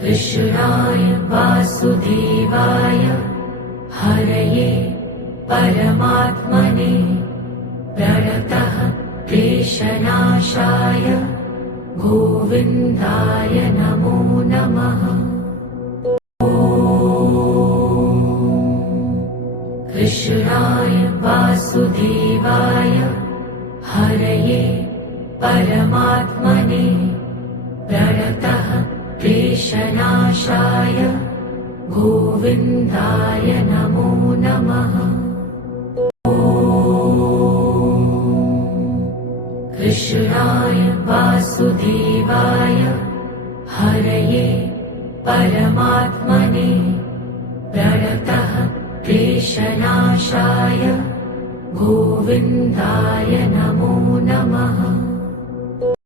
कृष्णाय वासुदेवाय हरये परमात्मने प्रणतः क्लेशनाशाय गोविन्दाय नमो नमः। कृष्णाय वासुदेवाय हरये परमात्मने प्रणतः क्लेशनाशाय गोविन्दाय नमो नमः। कृष्णाय वासुदेवाय हरये परमात्मने प्रणतः क्लेशनाशाय गोविन्दाय नमो नमः।